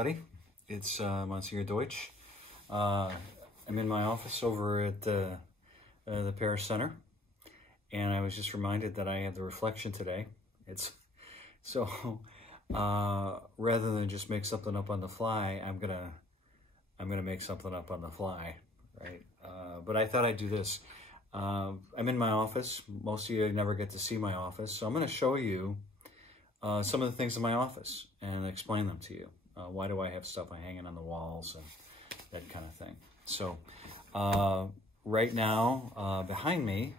everybody. It's Monsignor Deutsch. I'm in my office over at the Parish Center, and I was just reminded that I have the reflection today. Rather than just make something up on the fly, I'm gonna make something up on the fly, right? But I thought I'd do this. I'm in my office. Most of you never get to see my office, so I'm going to show you some of the things in my office and explain them to you. Why do I have stuff hanging on the walls and that kind of thing? So right now, behind me,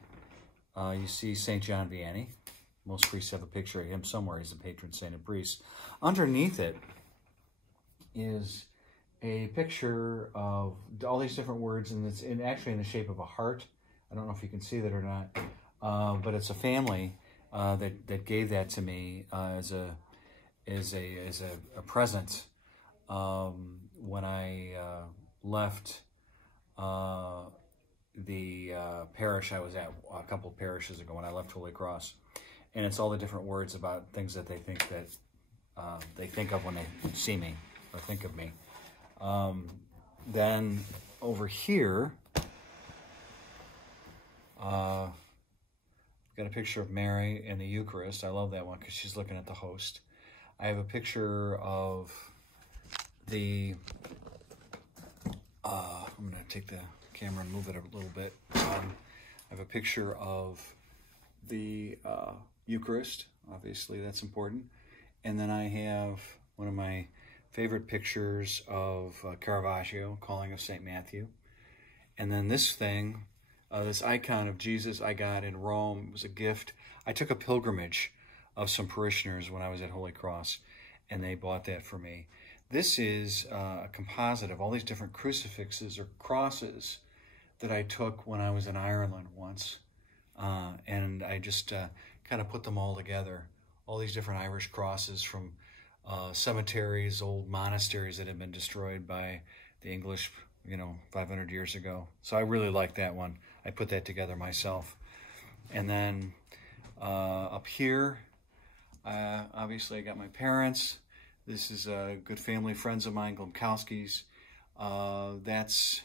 you see St. John Vianney. Most priests have a picture of him somewhere. He's the patron saint of priests. Underneath it is a picture of all these different words, and it's actually in the shape of a heart. I don't know if you can see that or not, but it's a family that gave that to me as a present when I left the parish I was at a couple of parishes ago when I left Holy Cross, and it's all the different words about things that they think of when they see me or think of me. Then over here, got a picture of Mary in the Eucharist. I love that one because she's looking at the host. I have a picture of the, I'm going to take the camera and move it a little bit. I have a picture of the Eucharist. Obviously, that's important. And then I have one of my favorite pictures of Caravaggio, Calling of St. Matthew. And then this thing, this icon of Jesus I got in Rome. It was a gift. I took a pilgrimage of some parishioners when I was at Holy Cross, and they bought that for me. This is a composite of all these different crucifixes or crosses that I took when I was in Ireland once. And I just kind of put them all together. All these different Irish crosses from cemeteries, old monasteries that had been destroyed by the English, 500 years ago. So I really like that one. I put that together myself. And then up here, obviously I got my parents. This is good family friends of mine, Glomkowski's. That's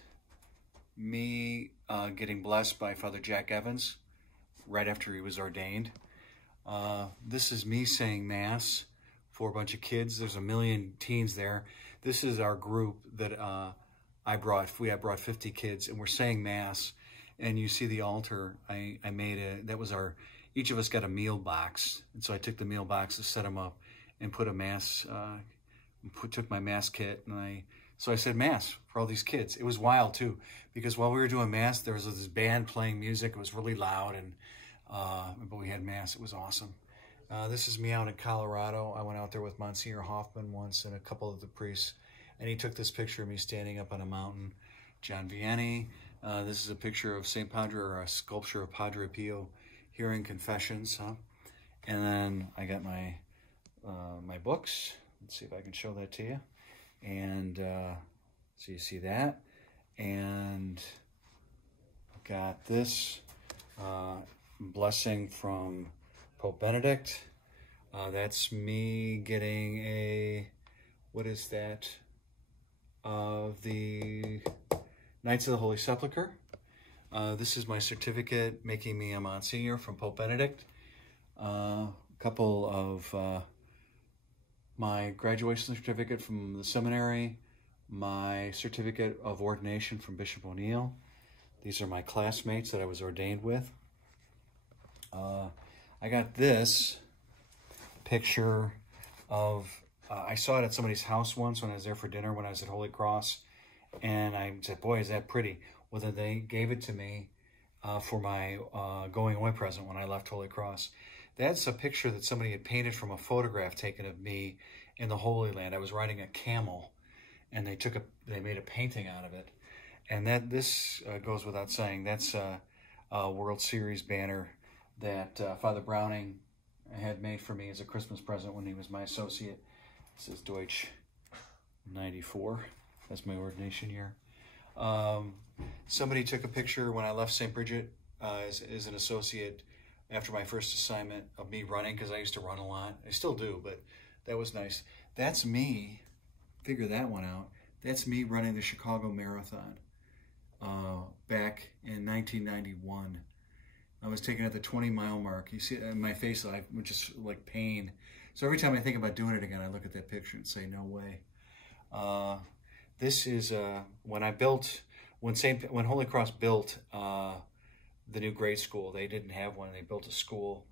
me getting blessed by Father Jack Evans right after he was ordained. This is me saying Mass for a bunch of kids. There's a million teens there. This is our group that I brought 50 kids, and we're saying Mass. And you see the altar. I made that was each of us got a meal box. And so I took the meal boxes, set them up, and put a Mass, took my Mass kit. And so I said Mass for all these kids. It was wild too, because while we were doing Mass, there was this band playing music. It was really loud, but we had Mass. It was awesome. This is me out in Colorado. I went out there with Monsignor Hoffman once and a couple of the priests, and he took this picture of me standing up on a mountain. John Vianney. This is a picture of St. Padre, or a sculpture of Padre Pio hearing confessions. And then I got my my books. Let's see if I can show that to you. And so you see that. And got this blessing from Pope Benedict. That's me getting a, what is that? The Knights of the Holy Sepulchre. This is my certificate making me a Monsignor from Pope Benedict. A couple of my graduation certificate from the seminary, my certificate of ordination from Bishop O'Neill. These are my classmates that I was ordained with. I got this picture of, I saw it at somebody's house once when I was there for dinner when I was at Holy Cross. And I said, boy, is that pretty. Well, then they gave it to me for my going away present when I left Holy Cross. That's a picture that somebody had painted from a photograph taken of me in the Holy Land. I was riding a camel, and they made a painting out of it. And this goes without saying. That's a World Series banner that Father Browning had made for me as a Christmas present when he was my associate. This is Deutsch 94. That's my ordination year. Somebody took a picture when I left St. Bridget as an associate after my first assignment of me running, because I used to run a lot. I still do, but that was nice. That's me figure that one out. That's me running the Chicago Marathon back in 1991. I was taken at the 20-mile mark. You see in my face, I was just like pain. So every time I think about doing it again, I look at that picture and say, no way. This is when I built, when Holy Cross built the new grade school. They didn't have one. They built a school.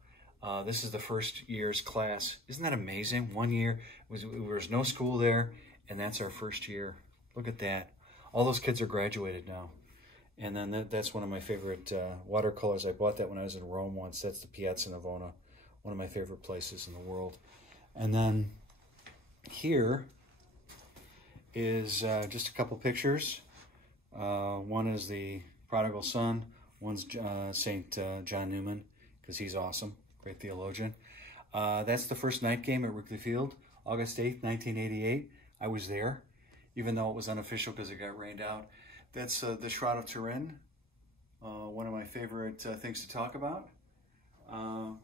This is the first year's class. Isn't that amazing? 1 year, there was no school there, and that's our first year. Look at that. All those kids are graduated now. And then that's one of my favorite watercolors. I bought that when I was in Rome once. That's the Piazza Navona, one of my favorite places in the world. And then here is just a couple pictures. One is the prodigal son. One's St. John Newman, because he's awesome, great theologian. That's the first night game at Wrigley Field, August 8th, 1988. I was there, even though it was unofficial because it got rained out. That's the Shroud of Turin, one of my favorite things to talk about. And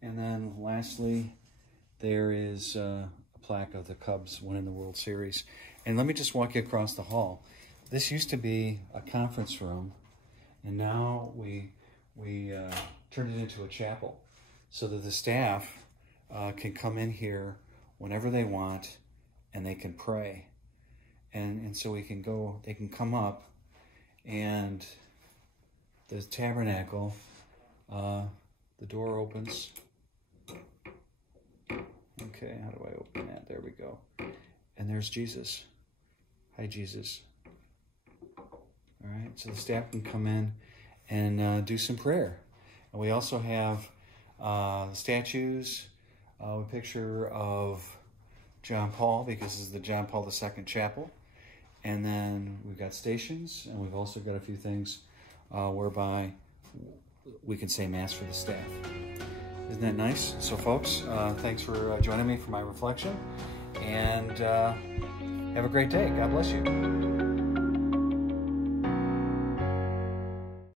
then lastly, there is a plaque of the Cubs winning the World Series. And let me just walk you across the hall. This used to be a conference room, and now we turned it into a chapel so that the staff can come in here whenever they want and they can pray. And so they can come up, and the tabernacle, the door opens. Okay, how do I open that? There we go. And there's Jesus. Hi, Jesus. All right, so the staff can come in and do some prayer. And we also have statues, a picture of John Paul, because this is the John Paul II Chapel. And then we've got stations, and we've also got a few things whereby we can say Mass for the staff. Isn't that nice? So folks, thanks for joining me for my reflection, and have a great day. God bless you.